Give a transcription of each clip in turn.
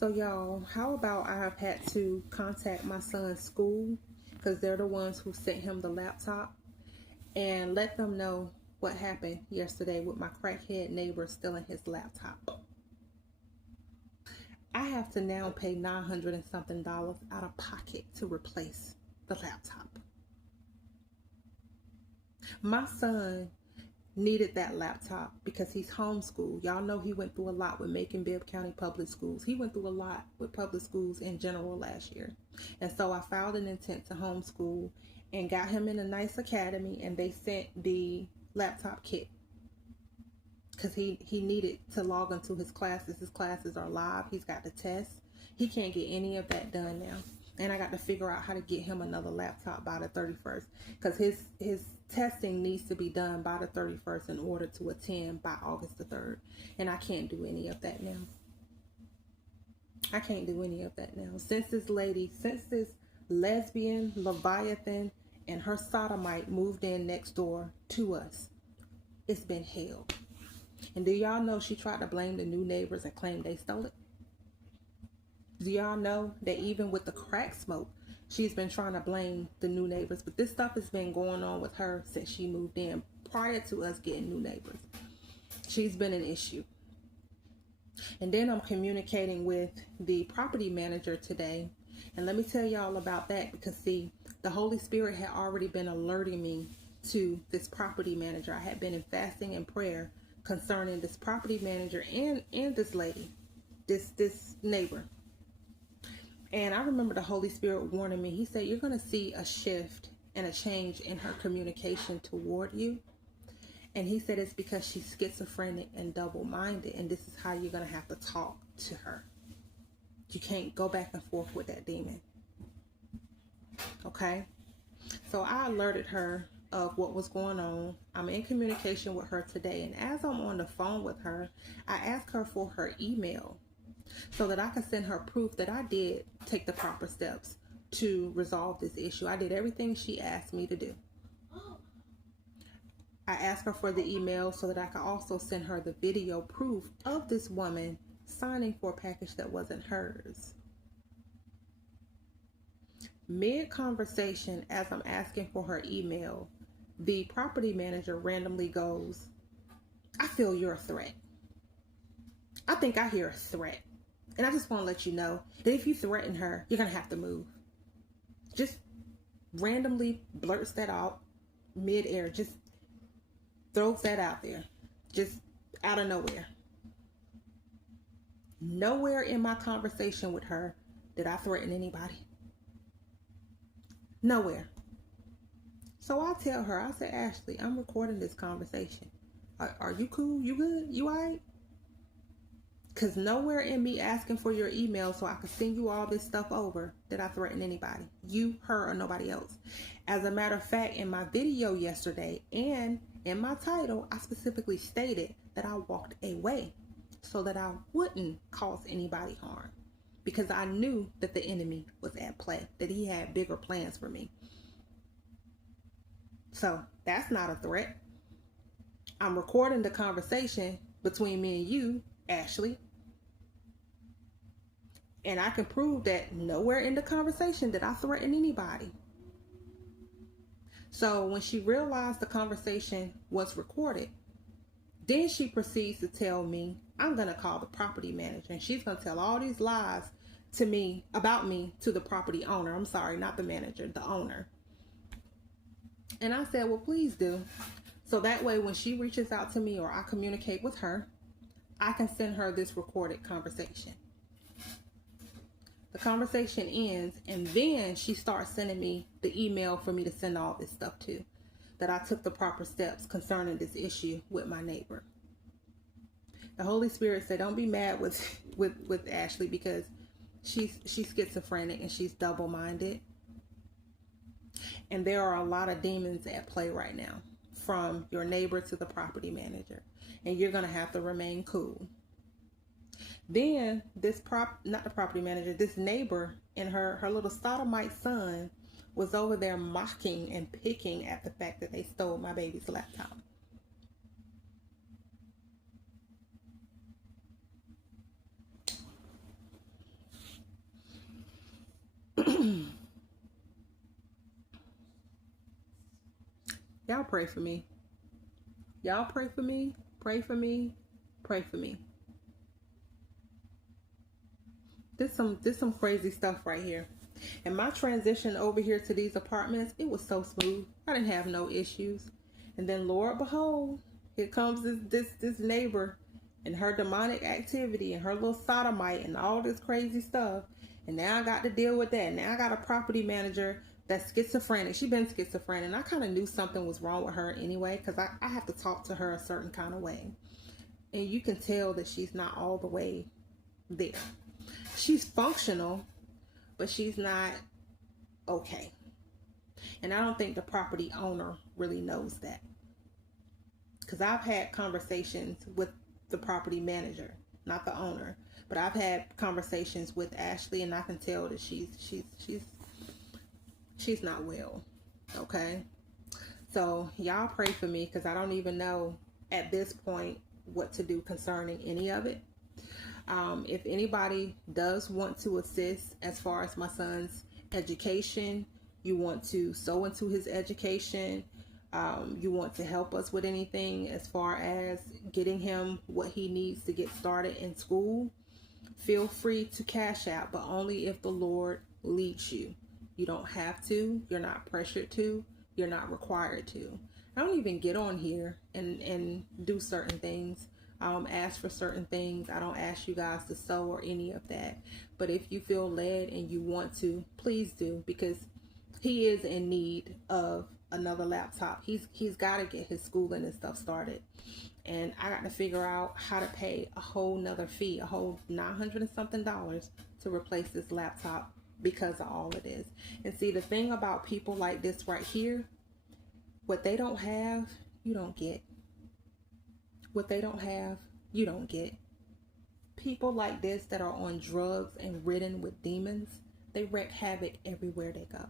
So y'all, how about I have had to contact my son's school because they're the ones who sent him the laptop and let them know what happened yesterday with my crackhead neighbor stealing his laptop. I have to now pay $900 and something out of pocket to replace the laptop. My son needed that laptop because he's homeschooled. Y'all know he went through a lot with Macon-Bibb County Public Schools. He went through a lot with public schools in general last year. And so I filed an intent to homeschool and got him in a nice academy, and they sent the laptop kit because he needed to log into his classes. His classes are live. He's got the test. He can't get any of that done now. And I got to figure out how to get him another laptop by the 31st because his testing needs to be done by the 31st in order to attend by August the 3rd. And I can't do any of that now. I can't do any of that now. Since this lesbian, Leviathan, and her sodomite moved in next door to us, it's been hell. And do y'all know she tried to blame the new neighbors and claim they stole it? Do y'all know that even with the crack smoke, she's been trying to blame the new neighbors? But this stuff has been going on with her since she moved in, prior to us getting new neighbors. She's been an issue. And then I'm communicating with the property manager today. And let me tell y'all about that because, see, the Holy Spirit had already been alerting me to this property manager. I had been in fasting and prayer concerning this property manager and this lady, this neighbor. And I remember the Holy Spirit warning me. He said, you're going to see a shift and a change in her communication toward you. And he said it's because she's schizophrenic and double-minded. And this is how you're going to have to talk to her. You can't go back and forth with that demon. Okay? So I alerted her of what was going on. I'm in communication with her today. And as I'm on the phone with her, I asked her for her email, so that I can send her proof that I did take the proper steps to resolve this issue. I did everything she asked me to do. I asked her for the email so that I could also send her the video proof of this woman signing for a package that wasn't hers. Mid-conversation, as I'm asking for her email, the property manager randomly goes, I feel you're a threat. I think I hear a threat. And I just want to let you know that if you threaten her, you're going to have to move. Just randomly blurts that out mid-air. Just throws that out there. Just out of nowhere. Nowhere in my conversation with her did I threaten anybody. Nowhere. So I tell her, I said, Ashley, I'm recording this conversation. Are you cool? You good? You all right? Because nowhere in me asking for your email so I could send you all this stuff over did I threaten anybody. You, her, or nobody else. As a matter of fact, in my video yesterday and in my title, I specifically stated that I walked away so that I wouldn't cause anybody harm. Because I knew that the enemy was at play, that he had bigger plans for me. So that's not a threat. I'm recording the conversation between me and you, Ashley. And I can prove that nowhere in the conversation did I threaten anybody. So when she realized the conversation was recorded, then she proceeds to tell me, I'm going to call the property manager. And she's going to tell all these lies to me, about me, to the property owner. I'm sorry, not the manager, the owner. And I said, well, please do. So that way, when she reaches out to me or I communicate with her, I can send her this recorded conversation. The conversation ends, and then she starts sending me the email for me to send all this stuff to, that I took the proper steps concerning this issue with my neighbor. The Holy Spirit said, don't be mad with Ashley because she's schizophrenic and she's double-minded. And there are a lot of demons at play right now, from your neighbor to the property manager. And you're going to have to remain cool. Then this not the property manager, this neighbor and her little sodomite son was over there mocking and picking at the fact that they stole my baby's laptop. Y'all pray for me. Y'all pray for me. Pray for me. Pray for me. This some crazy stuff right here. And my transition over here to these apartments, it was so smooth. I didn't have no issues. And then Lord behold, here comes this neighbor and her demonic activity and her little sodomite and all this crazy stuff. And now I got to deal with that. Now I got a property manager that's schizophrenic. She's been schizophrenic. And I kind of knew something was wrong with her anyway, because I have to talk to her a certain kind of way. And you can tell that she's not all the way there. She's functional, but she's not okay. And I don't think the property owner really knows that. Because I've had conversations with the property manager, not the owner. But I've had conversations with Ashley, and I can tell that she's not well. Okay? So y'all pray for me, because I don't even know at this point what to do concerning any of it. If anybody does want to assist as far as my son's education, you want to sow into his education, you want to help us with anything as far as getting him what he needs to get started in school, feel free to cash out, but only if the Lord leads you. You don't have to. You're not pressured to. You're not required to. I don't even get on here and do certain things. I don't ask for certain things. I don't ask you guys to sow or any of that. But if you feel led and you want to, please do, because he is in need of another laptop. He's got to get his schooling and stuff started. And I got to figure out how to pay a whole nother fee, a whole $900 and something to replace this laptop because of all of this. And see, the thing about people like this right here, what they don't have, you don't get. What they don't have, you don't get. People like this that are on drugs and ridden with demons, they wreak havoc everywhere they go.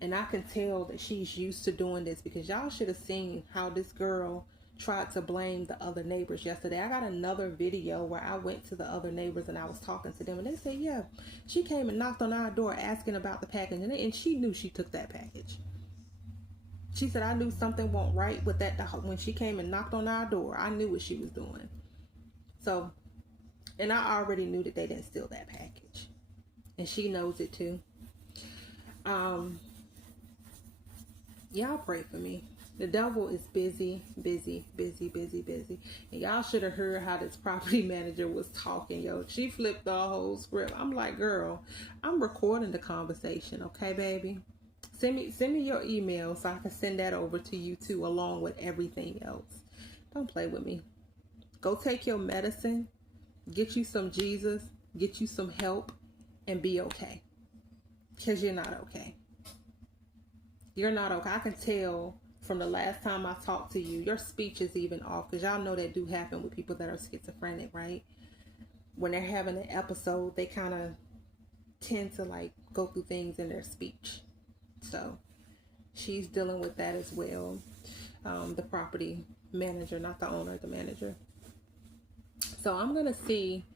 And I can tell that she's used to doing this, because y'all should have seen how this girl tried to blame the other neighbors yesterday. I got another video where I went to the other neighbors and I was talking to them, and they said, yeah, she came and knocked on our door asking about the package, and she knew she took that package. She said, I knew something wasn't right with that when she came and knocked on our door. I knew what she was doing. So, and I already knew that they didn't steal that package. And she knows it too. Y'all pray for me. The devil is busy. And y'all should have heard how this property manager was talking, yo. She flipped the whole script. I'm like, girl, I'm recording the conversation, okay, baby? Send me your email so I can send that over to you too, along with everything else. Don't play with me. Go take your medicine, get you some Jesus, get you some help, and be okay. Because you're not okay. You're not okay. I can tell from the last time I talked to you, your speech is even off. Because y'all know that do happen with people that are schizophrenic, right? When they're having an episode, they kind of tend to like go through things in their speech. So she's dealing with that as well. The property manager, not the owner, the manager. So I'm going to see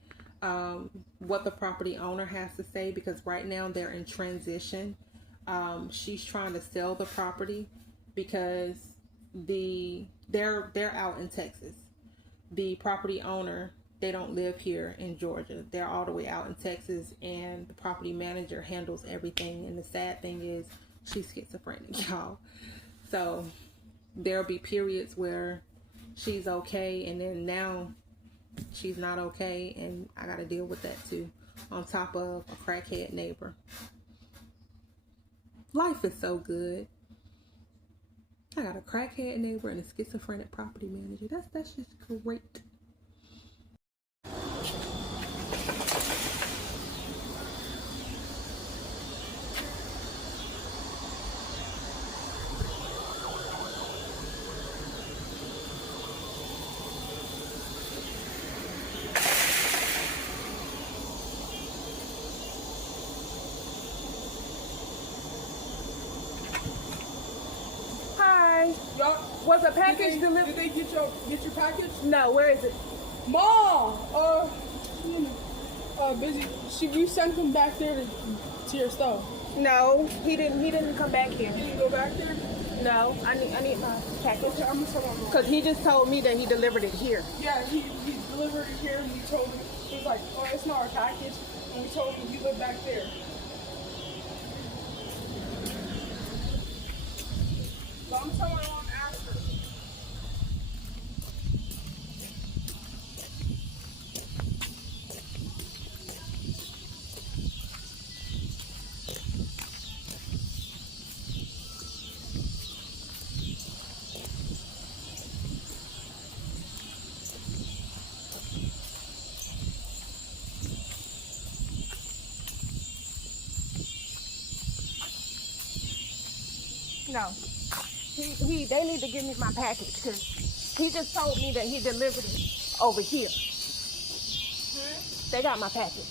what the property owner has to say, because right now they're in transition. She's trying to sell the property because they're out in Texas. The property owner, they don't live here in Georgia. They're all the way out in Texas, and the property manager handles everything. And the sad thing is, she's schizophrenic, y'all. So there'll be periods where she's okay, and then now she's not okay, and I got to deal with that too, on top of a crackhead neighbor. Life is so good. I got a crackhead neighbor and a schizophrenic property manager. That's just great. Y'all, Was a package delivered? Did they get your package? No, where is it? Mom, busy. We sent him back there to your stove. No, he didn't come back here. Did you go back there? No, I need my package. Okay, I'm gonna tell him. Because he just told me that he delivered it here. Yeah, he delivered it here. We told him, he was like, oh, it's not our package. And we told him you live back there. So I'm telling him I'm after. No. They need to give me my package because he just told me that he delivered it over here. They got my package.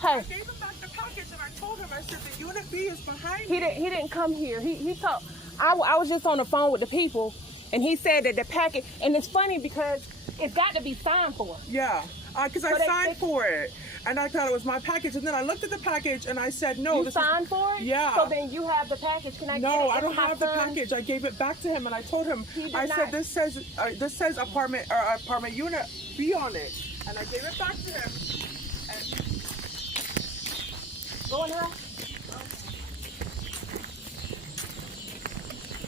Hey. I gave him back the package and I told him, I said the unit B is behind me. He didn't come here. He told I was just on the phone with the people and he said that the package, and it's funny because it's got to be signed for. Yeah, because I signed for it, and I thought it was my package, and then I looked at the package, and I said, no. You signed for it? Yeah. So then you have the package. Can I get it? No, I don't have the package. I gave it back to him, and I told him, I said, this says apartment unit B on it, and I gave it back to him. And Go in the house.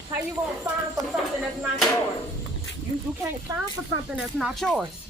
How you gonna sign for something that's not yours? You can't sign for something that's not yours.